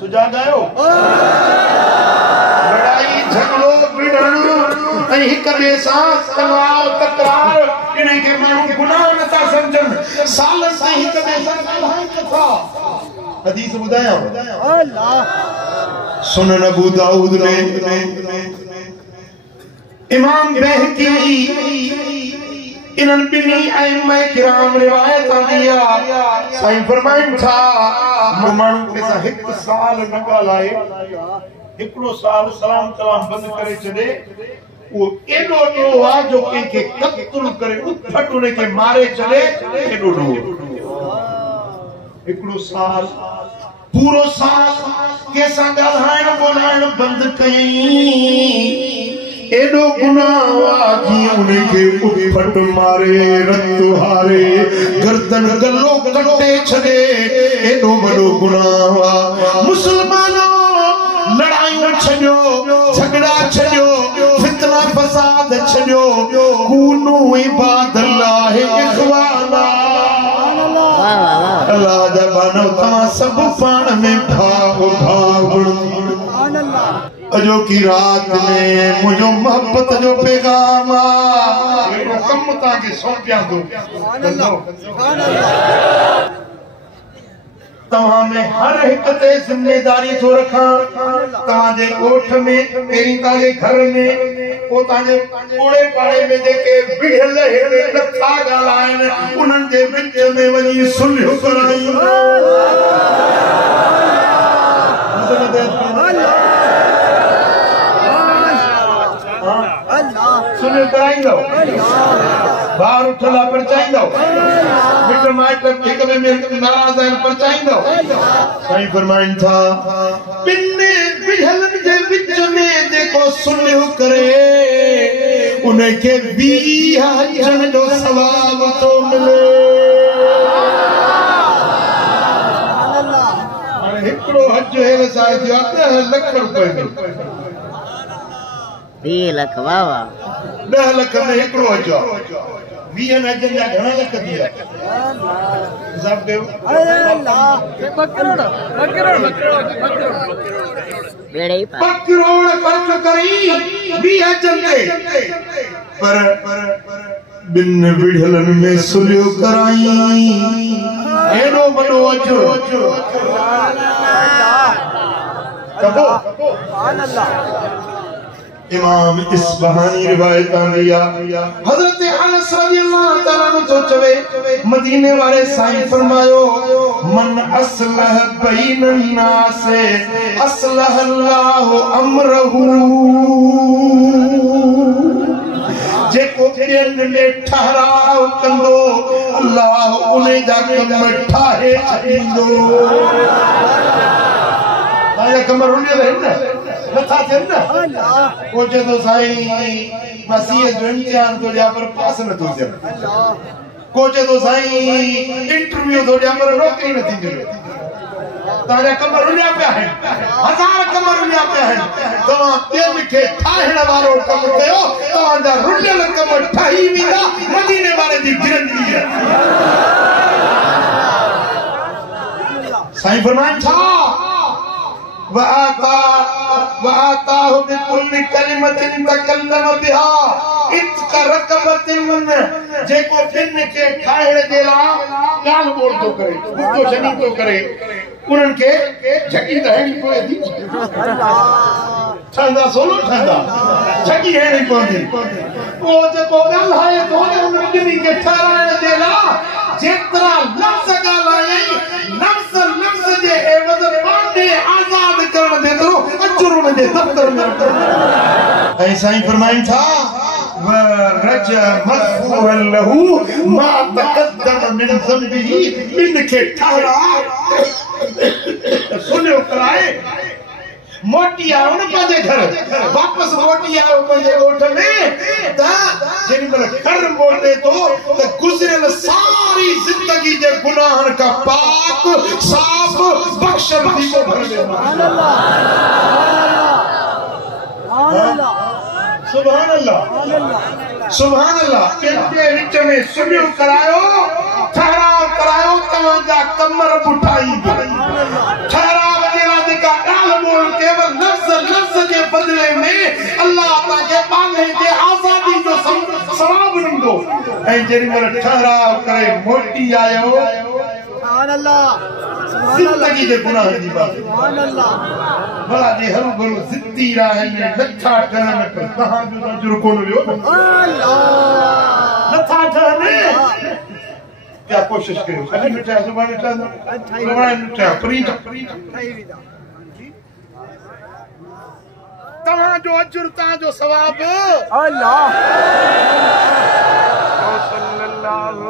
सुजागायो लड़ाई झगड़ो बिड़ण ऐं हिक ॿिए सां तनाव तकरार इन्हे खे माण्हू गुनाह नथा सम्झनि सालनि ताईं हिक ॿिए सां ॻाल्हाइनि नथा हदीस ॿुधायां सुनन अबू दाऊद ने इमाम बहकी इन्हनि ॿिन्ही अइम्मा किराम रिवायत दिया साईं फरमाइनि था माण्हू के सां हिकु साल न ॻाल्हाए हिकिड़ो साल सलाम कलाम बंदि करे छॾे वो एॾो ॾोह आहे जो कंहिंखे क़त्ल करे उथट उन खे मारे छॾे एॾो ॾोह हिकिड़ो साल पूरो साल कंहिंसां ॻाल्हाइण ॿोलाइण बंदि कयईं एडो गुनाह जीअं उन खे उफट मारे रत हारे गर्दन गलो कटे छॾे एडो वॾो गुनाह मुसलमानो लड़ाइयूं छॾियो झगड़ा छॾियो फितना फसाद छॾियो कूनू इबादल्लाह इखवाना अल्लाह जा बानो तव्हां सभु पाण में भाउ अजो की रात में मुझो मोहब्बत जो पैगाम कम ताके सौंपिया दो तव्हां में हर एक ते जिम्मेदारी थो रखां तव्हांजे ॻोठ में पहिरीं तव्हांजे घर में पोइ तव्हांजे ओड़े पाड़े में जेके बिढ़ियल हेड़े नथा ॻाल्हाइनि उन्हनि जे विच में वञी सुलह कराई सुलह कराईंदो बाहर उठला परचाईंदो मिट माइट हिक ॿिए में नाराज़ आहिनि परचाईंदो साईं फरमाइनि था ॿिन्ही बिढ़ियलनि जे विच में जेको सुलह करे उनखे 20 हजन जो सवाब थो मिले हाणे हिकिड़ो हज हेल साईं थियो 10 लख रुपए में 20 लख वाह 10 लख में हिकिड़ो हज 20 हजनि जा घणा लख थी विया हिसाब कयो 2 करोड़ ख़र्च करी 20 हजनि ते पर बिन बिढ़ियलनि में सुलह कराई एॾो वॾो हज इमाम इस्बहानी रिवायत दिया हजरत अनस रज़ियल्लाहु तआला अन्हु तो चवे मदीने वाले साईं फरमायो मन असलह बैनन नास असलह अल्लाहु अमरहू जेको ॿियनि में ठहराव कंदो अल्लाह उन जा कम ठाहे छॾींदो तव्हांजा कम रुलियल आहिनि न नथा थियनि न पोइ चए थो साईं मसीह जो इम्तिहान थो ॾियां पर पास नथो थियनि को चए थो साईं इंटरव्यू थो ॾियां पर नौकिरी नथी मिले तव्हांजा कम रुलिया पिया आहिनि 1000 कम रुलिया पिया आहिनि तव्हां ॿियनि खे ठाहिण वारो कमु कयो तव्हांजा रुलियल कम ठाही वेंदा मदीने वारे जी गिरंदी साईं फरमाइनि था وآتاه بكل كلمة تكلم بها اتق رقبة जेको जिन खे ठाहिण जे लाइ ॻाल्हि ॿोल थो करे गुप्तो शनी थो करे उन्हनि खे झकी त हणी पवंदी ठहंदा सोलो ठहंदा झकी हणी पवंदी उहो जेको ॻाल्हाए थो उन ॿिन्ही खे ठाहिण जे लाइ जेतिरा लफ़्ज़ ॻाल्हायई नफ़्ज़ जे एवज़ पाणे आज़ाद करण जेतिरो अजुर उन जे दफ़्तर में ऐं साईं फरमाइनि था ورجع مغفورا له ما تقدم من ذنبه من के ठहरा सुनियो कराए मोटी आओ न पंहिंजे घर वापस मोटी आओ पंहिंजे ॻोठ में त जेॾी महिल घर मोटे थो त गुज़रियल सारी ज़िंदगी जे गुनाहनि खां पाक साफ़ बख़्शण थी थो भरे सुभान अल्लाह सुभान अल्लाह इनके विच में सुनियो करायो ठहराव करायो तव्हांजा कमर बुठाई ठहराव जेका जेका पाले के आजादी जो सवाब ॾींदो ऐं जेॾी महिल ठहराव करे मोटी आयो सुभान अल्लाह जिंदगी जे गुनाह जी बात सुभान अल्लाह भला जे हरू भरू ज़िद्दी राह में नथा ठहन पर तहां जो अजर कोन वियो अल्लाह नथा ठहन क्या कोशिश कयो अॼु मिठा सुभाणे मिठा प्रीत तव्हां जो अजर तव्हां जो सवाब अल्लाह सल्लल्लाहु